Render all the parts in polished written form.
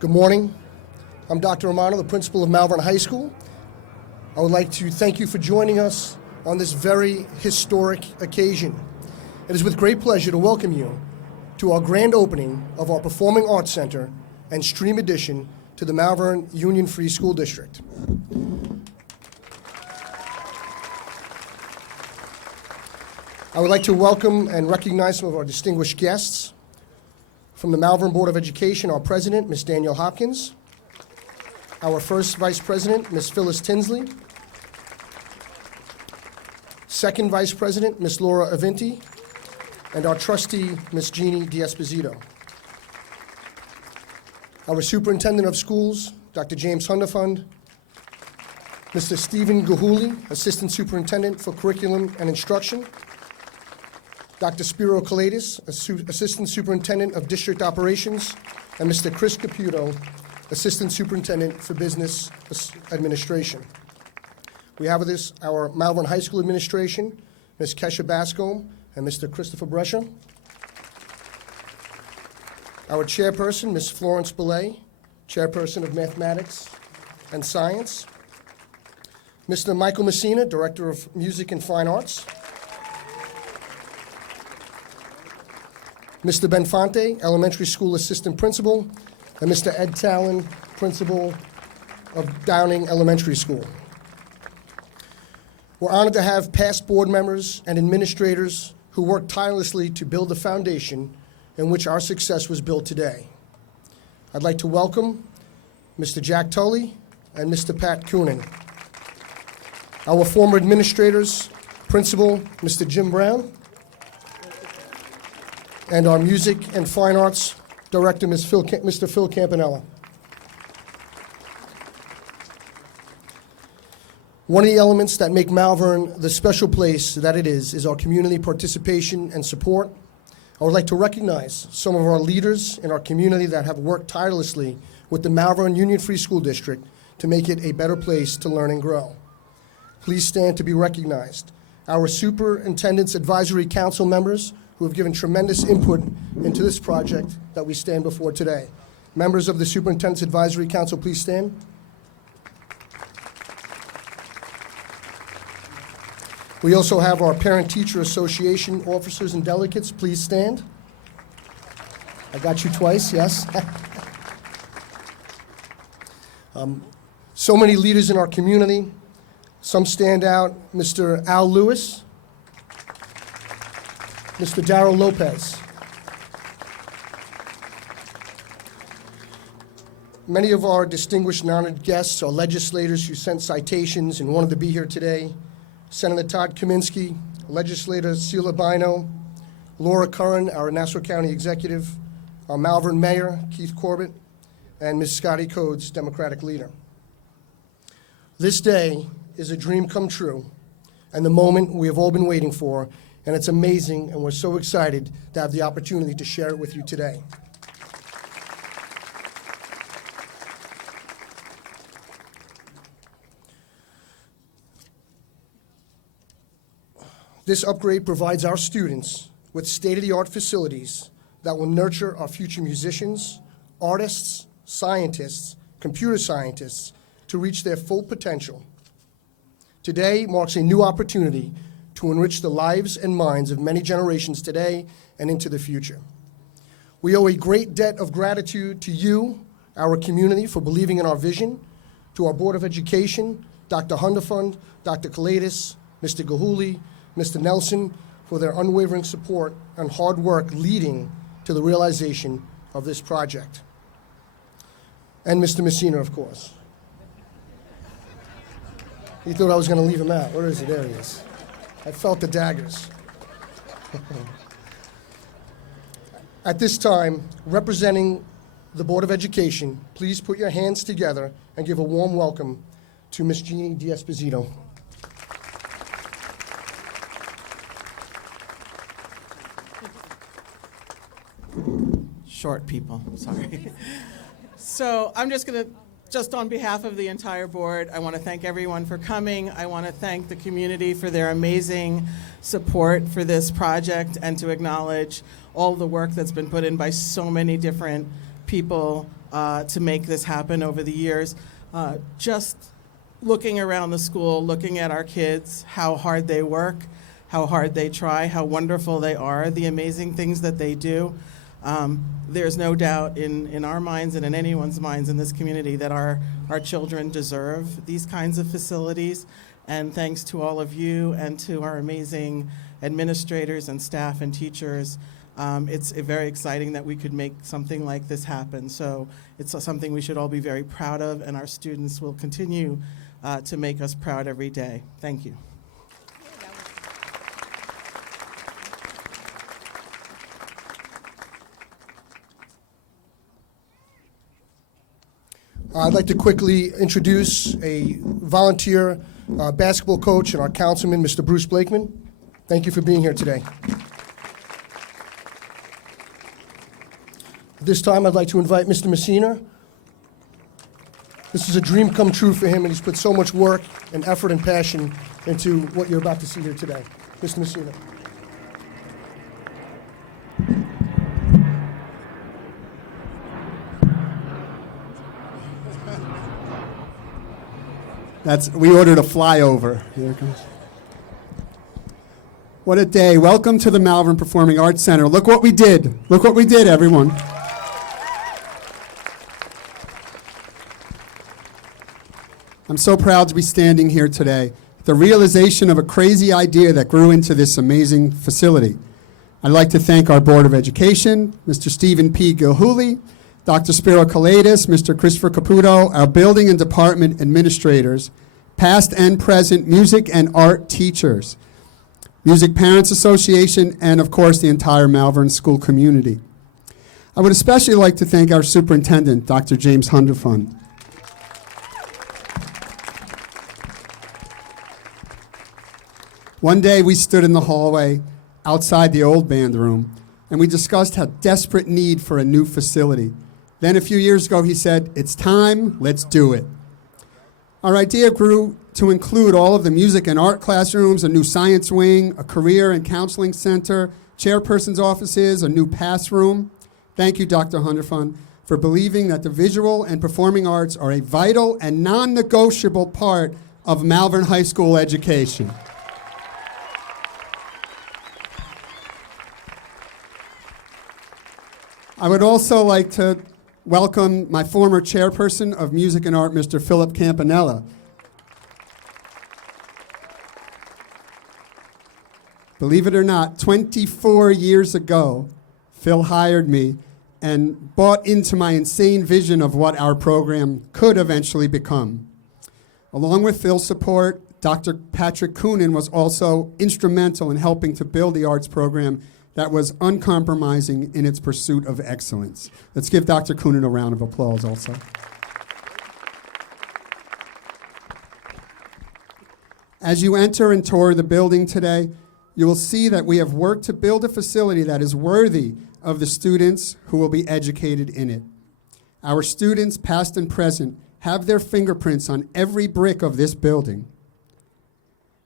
Good morning. I'm Dr. Romano, the principal of Malverne High School. I would like to thank you for joining us on this very historic occasion. It is with great pleasure to welcome you to our grand opening of our Performing Arts Center and stream addition to the Malverne Union Free School District. I would like to welcome and recognize some of our distinguished guests. From the Malverne Board of Education, our president, Ms. Danielle Hopkins, our first vice president, Ms. Phyllis Tinsley, second vice president, Ms. Laura Avinti, and our trustee, Ms. Jeannie D'Esposito. Our superintendent of schools, Dr. James Hundefund, Mr. Stephen Gahuli, assistant superintendent for curriculum and instruction, Dr. Spiro Kalaitis, Assistant Superintendent of District Operations, and Mr. Chris Caputo, Assistant Superintendent for Business Administration. We have with us our Malverne High School Administration, Ms. Kesha Bascom and Mr. Christopher Brescia. Our chairperson, Ms. Florence Belay, Chairperson of Mathematics and Science. Mr. Michael Messina, Director of Music and Fine Arts. Mr. Benfante, Elementary School Assistant Principal, and Mr. Ed Talon, Principal of Downing Elementary School. We're honored to have past board members and administrators who worked tirelessly to build the foundation in which our success was built today. I'd like to welcome Mr. Jack Tully and Mr. Pat Coonan. Our former administrators, Principal Mr. Jim Brown, and our Music and Fine Arts Director, Mr. Phil Campanella. One of the elements that make Malverne the special place that it is our community participation and support. I would like to recognize some of our leaders in our community that have worked tirelessly with the Malverne Union Free School District to make it a better place to learn and grow. Please stand to be recognized. Our Superintendent's Advisory Council members who have given tremendous input into this project that we stand before today. Members of the Superintendent's Advisory Council, please stand. We also have our Parent-Teacher Association officers and delegates. Please stand. I got you twice, yes. So many leaders in our community. Some stand out. Mr. Al Lewis, Mr. Darrell Lopez. Many of our distinguished and honored guests are legislators who sent citations and wanted to be here today. Senator Todd Kaminsky, Legislator Sheila Bino, Laura Curran, our Nassau County Executive, our Malverne Mayor, Keith Corbett, and Ms. Scotty Codes, Democratic Leader. This day is a dream come true and the moment we have all been waiting for, and it's amazing, and we're so excited to have the opportunity to share it with you today. This upgrade provides our students with state-of-the-art facilities that will nurture our future musicians, artists, scientists, computer scientists to reach their full potential. Today marks a new opportunity to enrich the lives and minds of many generations today and into the future. We owe a great debt of gratitude to you, our community, for believing in our vision, to our Board of Education, Dr. Hundefund, Dr. Kalaitis, Mr. Gahuli, Mr. Nelson, for their unwavering support and hard work leading to the realization of this project. And Mr. Messina, of course. He thought I was going to leave him out. Where is he? There he is. I felt the daggers. At this time, representing the Board of Education, please put your hands together and give a warm welcome to Ms. Jeannie D'Esposito. Short people, sorry. So I'm just on behalf of the entire board, I want to thank everyone for coming. I want to thank the community for their amazing support for this project and to acknowledge all the work that's been put in by so many different people to make this happen over the years. Just looking around the school, looking at our kids, how hard they work, how hard they try, how wonderful they are, the amazing things that they do. There's no doubt in our minds and in anyone's minds in this community that our children deserve these kinds of facilities. And thanks to all of you and to our amazing administrators and staff and teachers, it's very exciting that we could make something like this happen. So it's something we should all be very proud of, and our students will continue to make us proud every day. Thank you. I'd like to quickly introduce a volunteer basketball coach and our councilman, Mr. Bruce Blakeman. Thank you for being here today. At this time, I'd like to invite Mr. Messina. This is a dream come true for him, and he's put so much work and effort and passion into what you're about to see here today. Mr. Messina. We ordered a flyover. Here it comes. What a day. Welcome to the Malverne Performing Arts Center. Look what we did. Look what we did, everyone. I'm so proud to be standing here today. The realization of a crazy idea that grew into this amazing facility. I'd like to thank our Board of Education, Mr. Stephen P. Gilhooly, Dr. Spiro Kalaitis, Mr. Christopher Caputo, our building and department administrators, past and present music and art teachers, Music Parents Association, and of course the entire Malverne school community. I would especially like to thank our superintendent, Dr. James Hunderfund. One day we stood in the hallway outside the old band room, and we discussed how desperate need for a new facility. Then a few years ago, he said, "It's time, let's do it." Our idea grew to include all of the music and art classrooms, a new science wing, a career and counseling center, chairperson's offices, a new pass room. Thank you, Dr. Hunderfund, for believing that the visual and performing arts are a vital and non-negotiable part of Malverne High School education. I would also like to welcome my former chairperson of Music and Art, Mr. Philip Campanella. Believe it or not, 24 years ago, Phil hired me and bought into my insane vision of what our program could eventually become. Along with Phil's support, Dr. Patrick Coonan was also instrumental in helping to build the arts program that was uncompromising in its pursuit of excellence. Let's give Dr. Coonan a round of applause also. As you enter and tour the building today, you will see that we have worked to build a facility that is worthy of the students who will be educated in it. Our students, past and present, have their fingerprints on every brick of this building.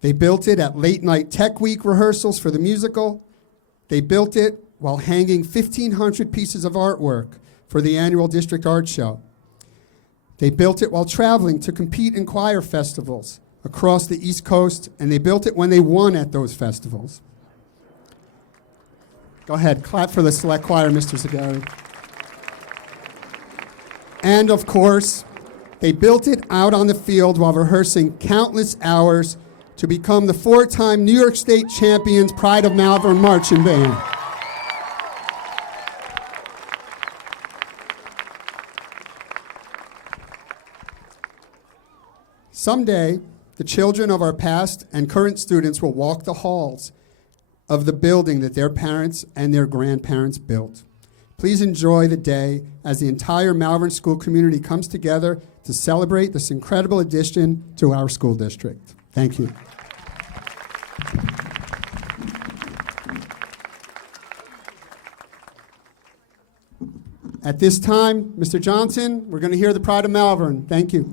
They built it at late night tech week rehearsals for the musical. They built it while hanging 1,500 pieces of artwork for the annual District Art Show. They built it while traveling to compete in choir festivals across the East Coast, and they built it when they won at those festivals. Go ahead, clap for the select choir, Mr. Zagari. And of course, they built it out on the field while rehearsing countless hours to become the 4-time New York State champions Pride of Malverne Marching Band. Someday, the children of our past and current students will walk the halls of the building that their parents and their grandparents built. Please enjoy the day as the entire Malverne school community comes together to celebrate this incredible addition to our school district. Thank you. At this time, Mr. Johnson, we're going to hear the Pride of Malverne. Thank you.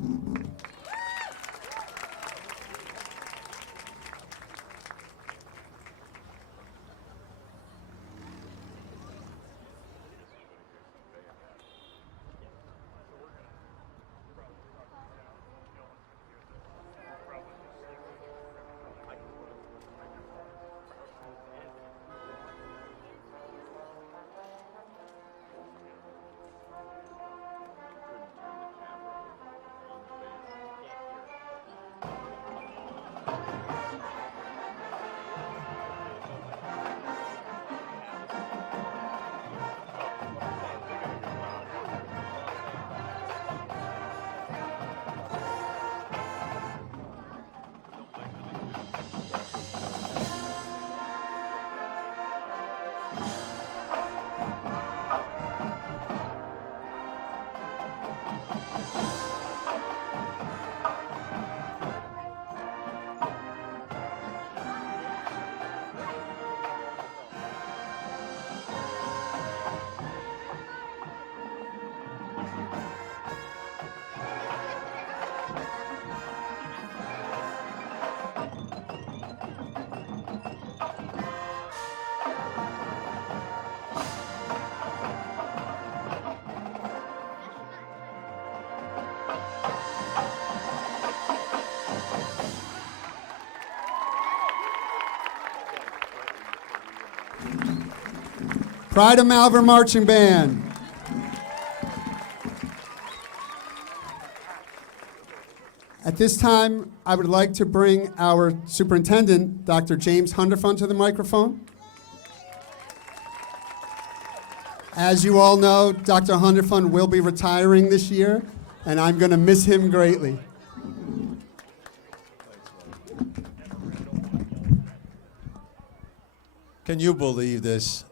Pride of Malverne Marching Band. At this time, I would like to bring our superintendent, Dr. James Hunderfund, to the microphone. As you all know, Dr. Hunderfund will be retiring this year, and I'm going to miss him greatly. Can you believe this?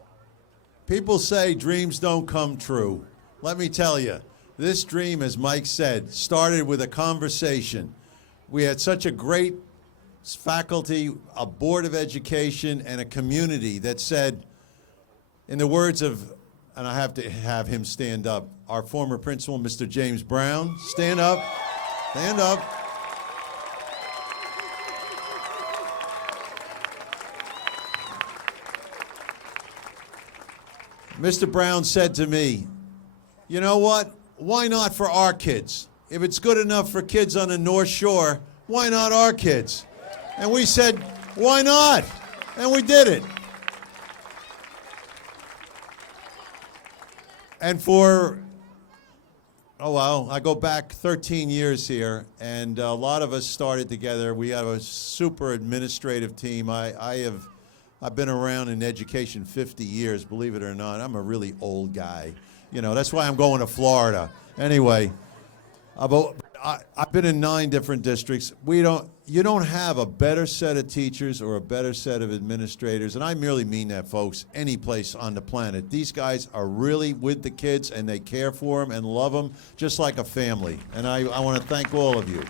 People say dreams don't come true. Let me tell you, this dream, as Mike said, started with a conversation. We had such a great faculty, a board of education, and a community that said, in the words of, and I have to have him stand up, our former principal, Mr. James Brown, stand up, stand up. Mr. Brown said to me, you know what? Why not for our kids? If it's good enough for kids on the North Shore, why not our kids? And we said, why not? And we did it. And for, oh well, I go back 13 years here, and a lot of us started together. We have a super administrative team. I've been around in education 50 years, believe it or not. I'm a really old guy. You know, that's why I'm going to Florida. Anyway, I've been in 9 different districts. You don't have a better set of teachers or a better set of administrators, and I merely mean that, folks, any place on the planet. These guys are really with the kids, and they care for them and love them just like a family. And I want to thank all of you.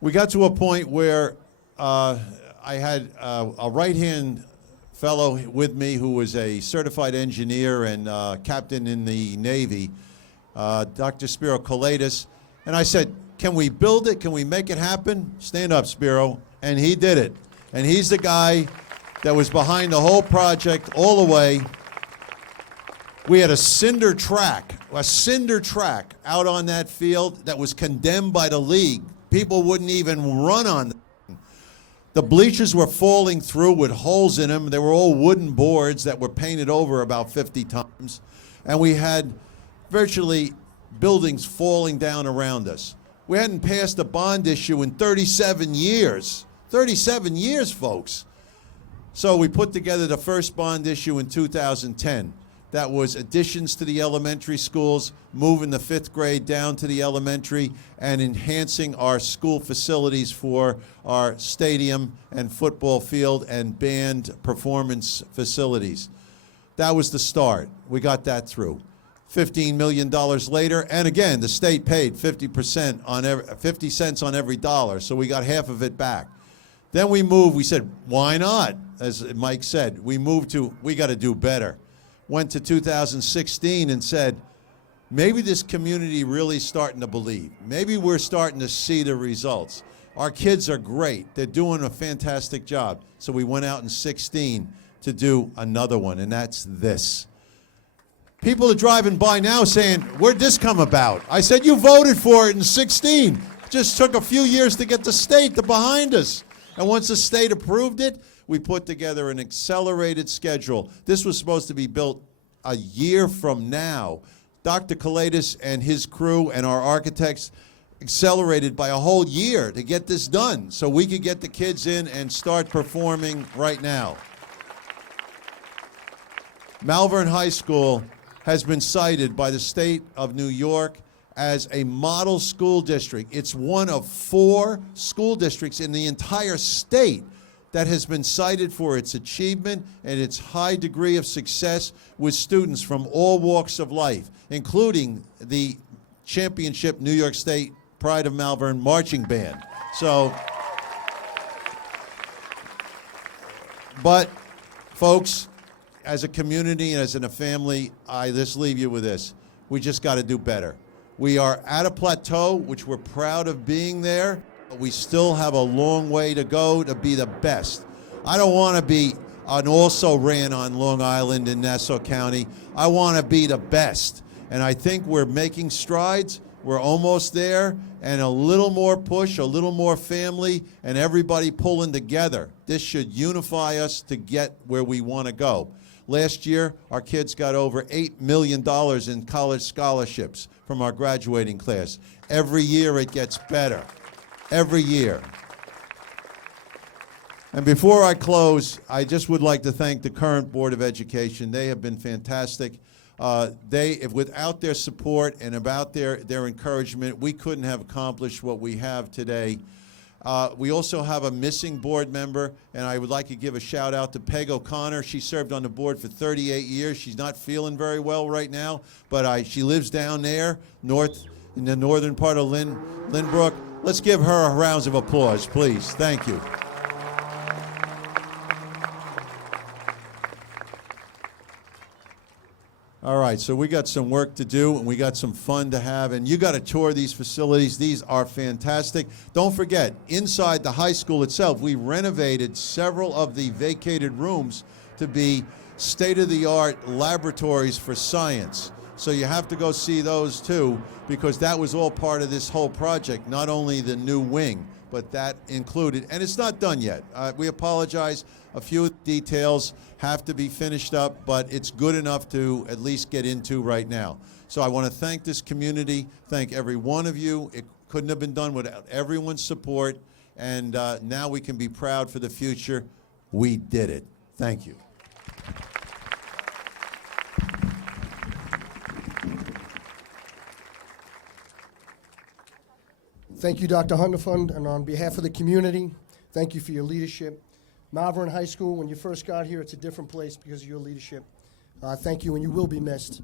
We got to a point where I had a right-hand fellow with me who was a certified engineer and captain in the Navy, Dr. Spiro Koletis, and I said, can we build it? Can we make it happen? Stand up, Spiro. And he did it. And he's the guy that was behind the whole project all the way. We had a cinder track out on that field that was condemned by the league. People wouldn't even run on them. The bleachers were falling through with holes in them. They were all wooden boards that were painted over about 50 times. And we had virtually buildings falling down around us. We hadn't passed a bond issue in 37 years. 37 years, folks. So we put together the first bond issue in 2010. That was additions to the elementary schools, moving the 5th grade down to the elementary, and enhancing our school facilities for our stadium and football field and band performance facilities. That was the start. We got that through. $15 million later, and again, the state paid 50% on 50 cents on every dollar, so we got half of it back. Then we moved, we said, why not? As Mike said, we moved to, we got to do better. Went to 2016 and said, maybe this community really starting to believe. Maybe we're starting to see the results. Our kids are great. They're doing a fantastic job. So we went out in 16 to do another one, and that's this. People are driving by now saying, where'd this come about? I said, you voted for it in 16. It just took a few years to get the state to behind us. And once the state approved it, we put together an accelerated schedule. This was supposed to be built a year from now. Dr. Koletis and his crew and our architects accelerated by a whole year to get this done so we could get the kids in and start performing right now. Malverne High School has been cited by the state of New York as a model school district. It's one of 4 school districts in the entire state that has been cited for its achievement and its high degree of success with students from all walks of life, including the championship New York State Pride of Malverne Marching Band. So, but folks, as a community and as in a family, I just leave you with this. We just got to do better. We are at a plateau, which we're proud of being there. We still have a long way to go to be the best. I don't want to be an also-ran on Long Island in Nassau County. I want to be the best. And I think we're making strides, We're almost there, and a little more push, a little more family, and everybody pulling together. This should unify us to get where we want to go. Last year, our kids got over $8 million in college scholarships from our graduating class. Every year it gets better. Every year. And before I close, I just would like to thank the current Board of Education. They have been fantastic. Without their support and about their encouragement, we couldn't have accomplished what we have today. We also have a missing board member, and I would like to give a shout out to Peg O'Connor. She served on the board for 38 years. She's not feeling very well right now, but she lives down there, in the northern part of Lynbrook. Let's give her a round of applause, please. Thank you. All right, so we got some work to do, and we got some fun to have, and you got to tour these facilities. These are fantastic. Don't forget, inside the high school itself, we renovated several of the vacated rooms to be state-of-the-art laboratories for science. So you have to go see those too, because that was all part of this whole project, not only the new wing, but that included, and it's not done yet. We apologize. A few details have to be finished up, but it's good enough to at least get into right now. So I want to thank this community, thank every one of you. It couldn't have been done without everyone's support, and now we can be proud for the future. We did it. Thank you. Thank you, Dr. Hunterfund, and on behalf of the community, thank you for your leadership. Malverne High School, when you first got here, it's a different place because of your leadership. Thank you, and you will be missed.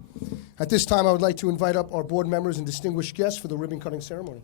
At this time, I would like to invite up our board members and distinguished guests for the ribbon-cutting ceremony.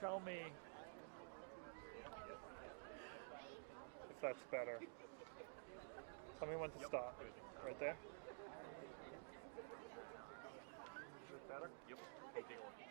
Tell me if that's better. Tell me when to stop. Right there? Is it better? Yep. Okay.